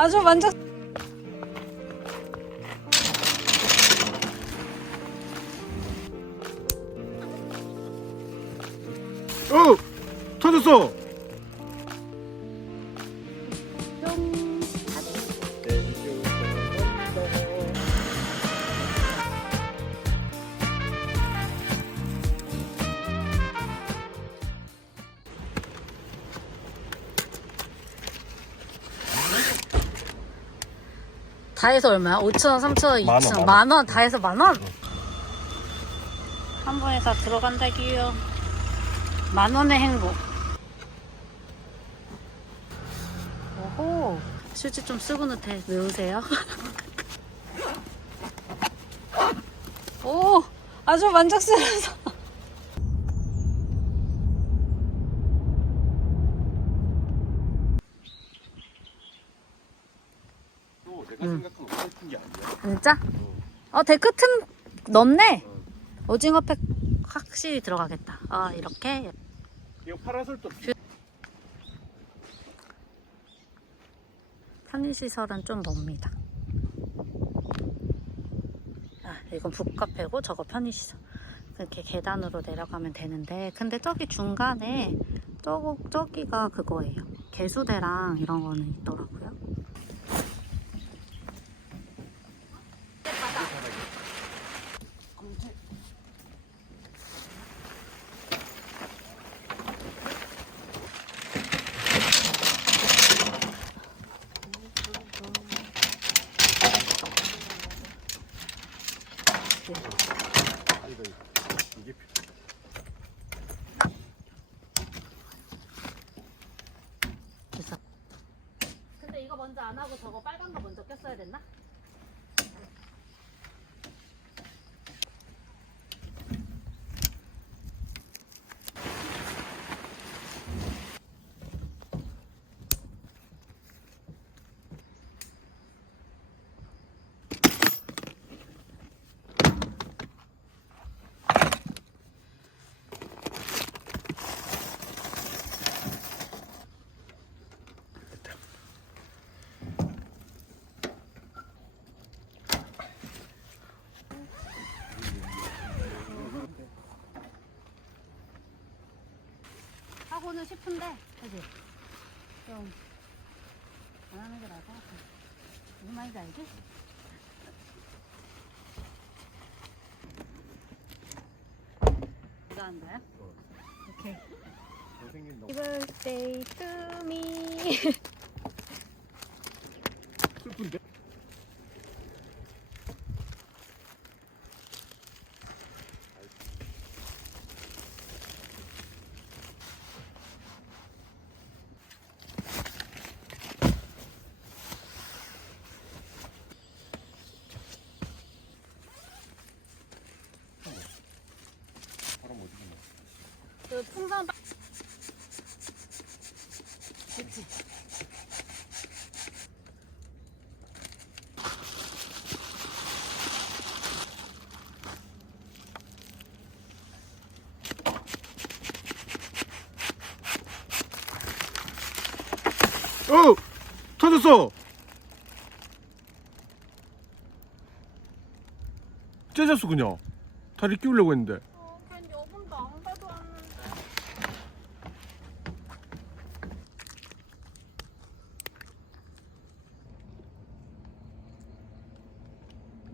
아주 만족. 터졌어. 다 해서 얼마야? 5,000원, 3,000원, 2,000원, 만원. 다 해서 만원? 한 번에 다 들어간다기요. 만원의 행복. 오호. 휴지 좀 쓰고는 외우세요. 오, 아주 만족스러워서. 내가 생각한 오징어 게 아니야. 진짜? 데크 틈 넣네. 오징어 팩 확실히 들어가겠다. 아, 이렇게. 이거 파라솔도 편의시설은 좀 멉니다. 아, 이건 북카페고 저거 편의시설. 이렇게 계단으로 내려가면 되는데, 근데 저기 중간에 저기가 그거예요. 개수대랑 이런 거는 있더라고요. 이게 그래서 근데 이거 먼저 안 하고 저거 빨간 거 먼저 꼈어야 됐나? 하고는 싶은데, 그지? 좀, 안 하는 게 나을 것 같아. 무슨 말인지 알지? 이거 한다요? 오케이. 잘생긴 너. Happy birthday to me. 슬픈데? 바람 어디 갔나? 그 풍선 그치? 터졌어. 째졌어 그냥. 다리 끼우려고 했는데. 괜히 여분도 안 가져왔는데.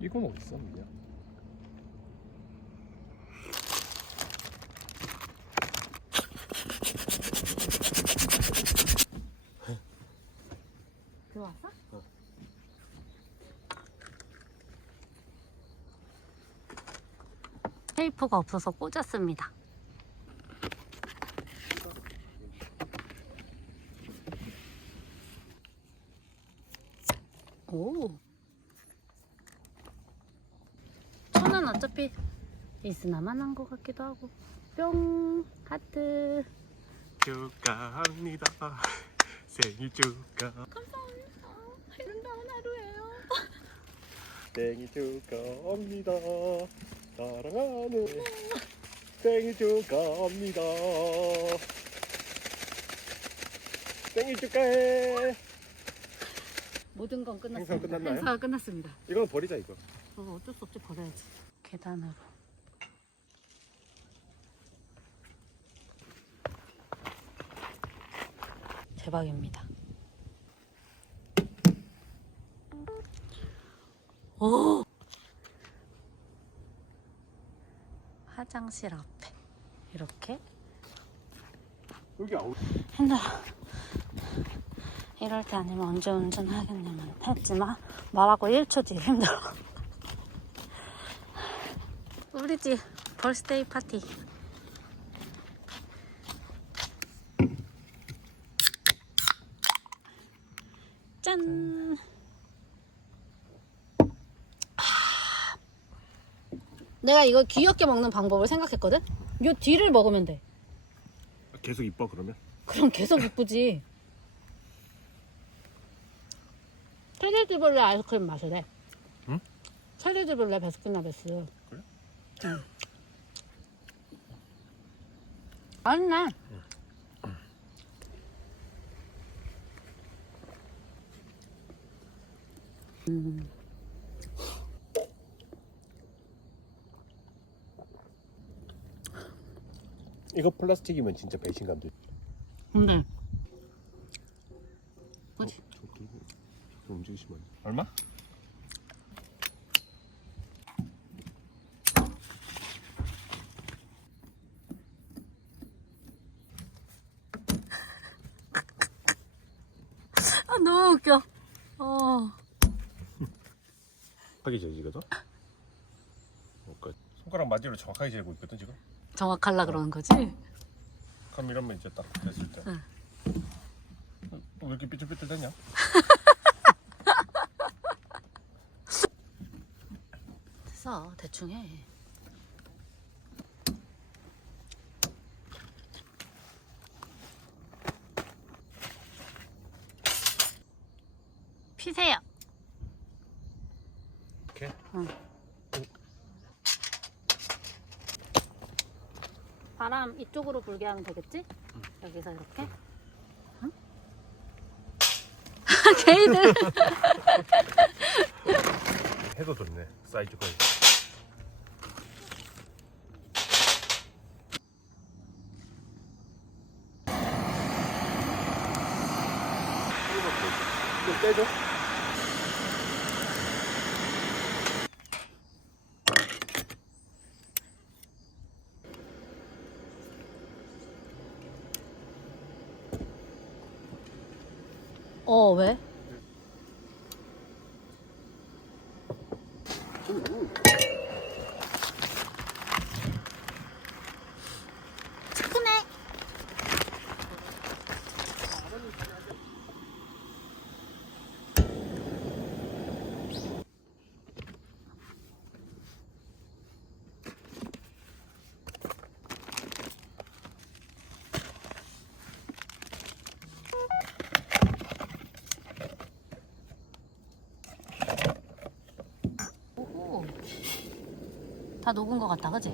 이건 어딨어 그냥? 들어왔어? 테이프가 없어서 꽂았습니다. 오. 손은 어차피 있으나만 한 것 같기도 하고. 뿅 하트. 축하합니다. 생일 축하. 감사합니다. 아름다운 하루예요. 생일 축하합니다. 사랑하는 생일 축하합니다. 생일 축하해. 모든 건 끝났습니다. 행사가 끝났나요? 행사가 끝났습니다. 이건 버리자 이거. 어쩔 수 없지, 버려야지. 계단으로. 대박입니다. 오! 화장실 앞에 이렇게. 여기 아웃. 힘들어. 이럴 때 아니면 언제 운전하겠냐면 했지만 말하고 1초 뒤에 힘들어. 우리 집 벌스데이 파티. 짠. 내가 이거 귀엽게 먹는 방법을 생각했거든? 요 뒤를 먹으면 돼. 계속 이뻐 그러면? 그럼 계속 이쁘지. 체리드벌레 아이스크림 마시래. 응? 체리드벌레 베스킨라빈스. 그래? 응. 맛있네. 이거 플라스틱이면 진짜 배신감 들. 근데 그치? 저기 움직이시면 안 돼. 얼마? 아 너무 웃겨. 하게 재지거든? 손가락 마디로 정확하게 재고 있거든 지금. 정확할라 그러는 거지? 그럼 이러면 이제 딱 됐을 때. 응. 왜 이렇게 삐뚤삐뚤대냐? 됐어, 대충 해. 피세요. 이렇게? 응. 바람 이쪽으로 불게 하면 되겠지? 여기서 이렇게. 응? 개이들. 해도 좋네 사이즈가. 좀 떼줘. 왜? 스푼에. 오호. 다 녹은 것 같다, 그치?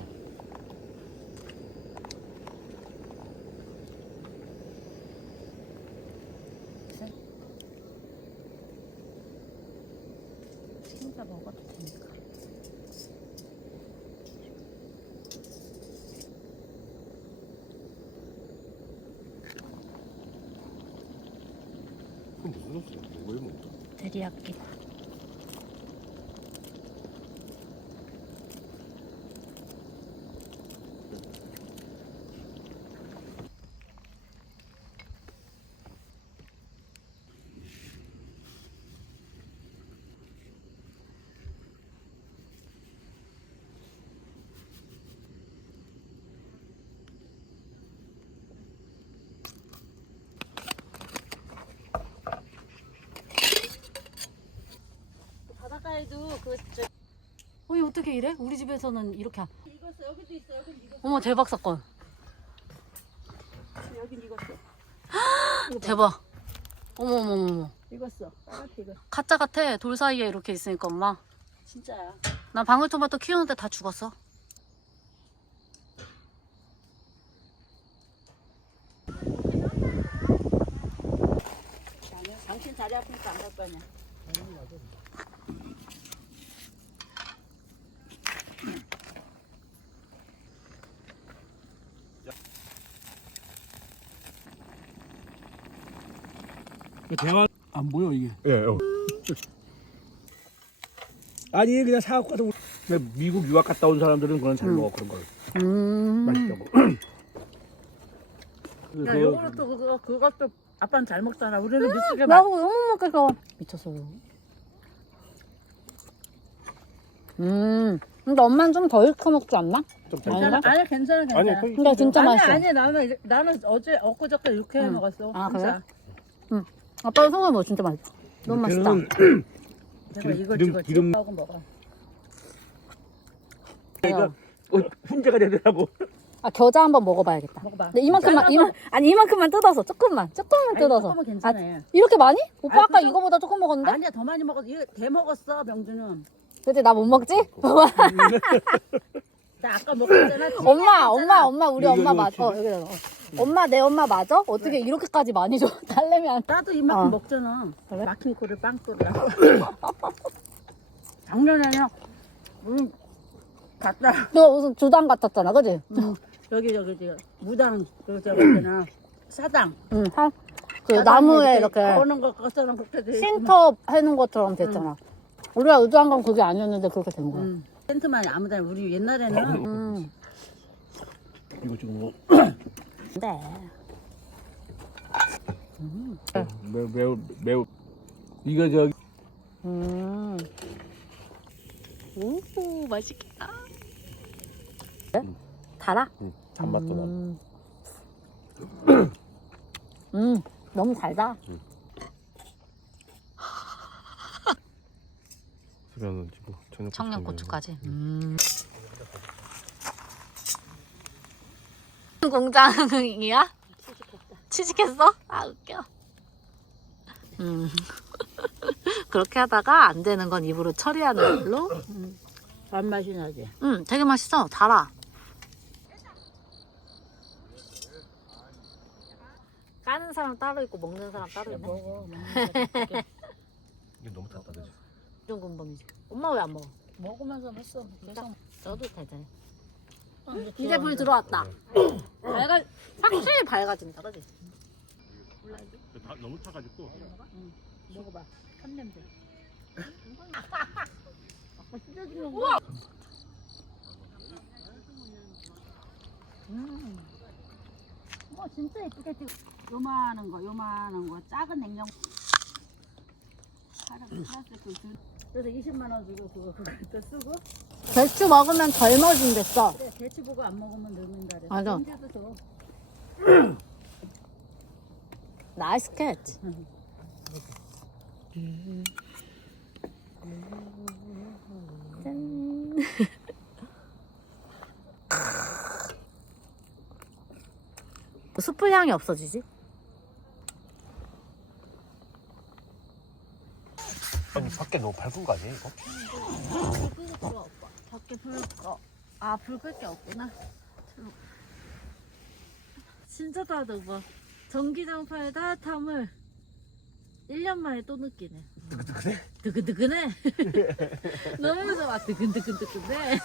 진짜 먹어도 되니까. 그럼 무슨 소스야? 왜 먹어? 데리야끼. 바닷가에도 어이 어떻게 이래? 우리 집에서는 이렇게. 익었어. 여기도 있어. 여기 익었어. 어머 대박 사건. 여긴 익었어. 대박. 어머. 익었어. 빨갛게 익었어. 가짜 같아. 돌 사이에 이렇게 있으니까 엄마. 진짜야. 난 방울토마토 키우는데 다 죽었어. 나는 당신 자리 아프니까 안 갈 거 아니야. 대화 안 보여 이게. 예, 아니 그냥 사갖고 가서 미국 유학 갔다 온 사람들은 그건 잘 먹어 그런 걸. 맛있다고. 야, 요거는 그것도 아빠는 잘 먹잖아. 우리는 미치게 나도 너무 먹겠어. 미쳤어요. 근데 엄마는 좀 더 익혀 먹지 않나? 괜찮아. 아니, 괜찮아, 괜찮아. 아니, 근데 진짜 맛있어. 아니, 나는 어제 엊그저께 이렇게 해 먹었어. 아, 진짜. 아빠 소금 뭐 진짜 맛있어. 너무 맛있다. 내가 이걸 기름- 기름- 하고 먹어. 그러니까 훈제가 되더라고. 아, 겨자 한번 먹어봐야겠다. 먹어봐. 근데 이만큼만, 이만큼만 뜯어서, 조금만 뜯어서. 조금은 괜찮아. 이렇게 많이? 오빠 아니, 아까 그래도- 이거보다 조금 먹었는데? 아니야, 더 많이 먹었어. 이거 대 먹었어, 병주는. 그치, 나 못 먹지? 나 아까 먹었잖아. 엄마, 우리 엄마 맞아. 여기다. 엄마, 내 엄마 맞아? 어떻게 이렇게까지 많이 줘? 달래면. 나도 이만큼 어. 먹잖아. 그래? 막힌 코를 빵 뚫으라. 작년에는 갔다. 너 무슨 주당 같았잖아, 그지? 여기 무당 저거 있잖아. 사당. 응, 그 나무에 이렇게 오는 것처럼 그렇게 돼. 쉼터 해놓은 것처럼 됐잖아. 우리가 의도한 건 그게 아니었는데 그렇게 된 거야. 텐트만 아무데나 우리 옛날에는 이거 지금 뭐 네. 매우 이거 저기 오, 맛있겠다. 그래? 달아? 단맛도 나. 너무 달다. 수면은 지금 청양고추까지. 공장이야? 취직했어? 아, 웃겨. 그렇게 하다가 안 되는 건 입으로 처리하는 걸로. 밥맛이 나지. 되게 맛있어. 달아. 까는 사람 따로 있고 먹는 사람 따로 있네. 먹어. 이게 너무 답답하지. 이런 근범이지. 엄마 왜 안 먹어? 먹으면서 했어. 계속. 써도 되지. 이제 이제 불 들어왔다. 확실히 밝아진다, 그지? 너무 타가지고. 먹어봐. 한 냄새. 진짜 예쁘게 찍. 요만한 거 작은 냉장고. 그래서 20만 원 주고 그거 쓰고. 배추 먹으면 젊어진댔어. 그래, 대추 보고 안 먹으면 늙는다 그래. 맞아. 언제도 줘. 나이스 캐치. 짠. 숯불 향이 없어지지? 아니 밖에 너무 밝은 거 아니야 이거? 밖에 불 끌 게 없구나. 진짜 따뜻해. 전기장판의 따뜻함을 1년 만에 또 느끼네. 드근드근해? 너무 좋아. 드근드근드근해.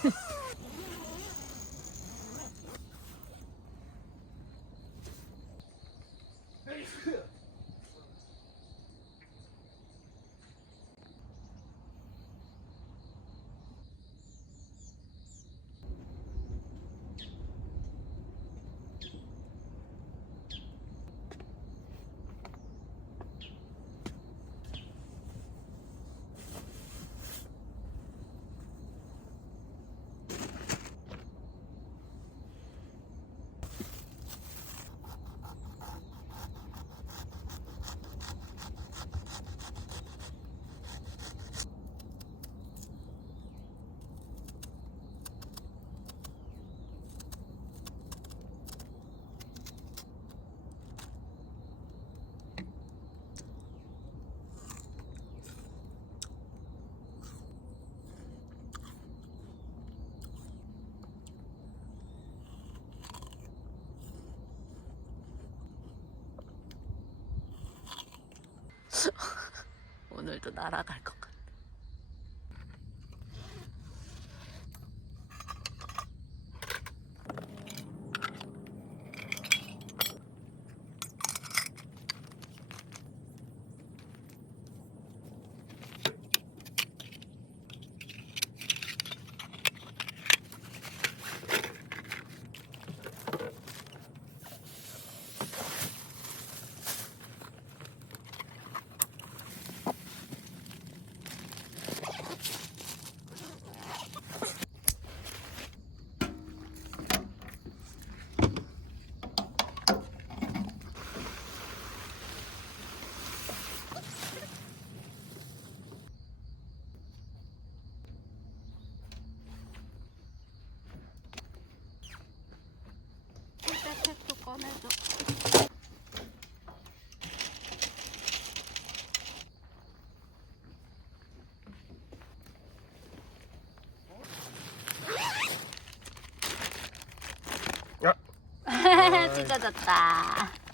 오늘도 날아갈 것 같아. 팩도 꺼내줘. 야. 찢어졌다.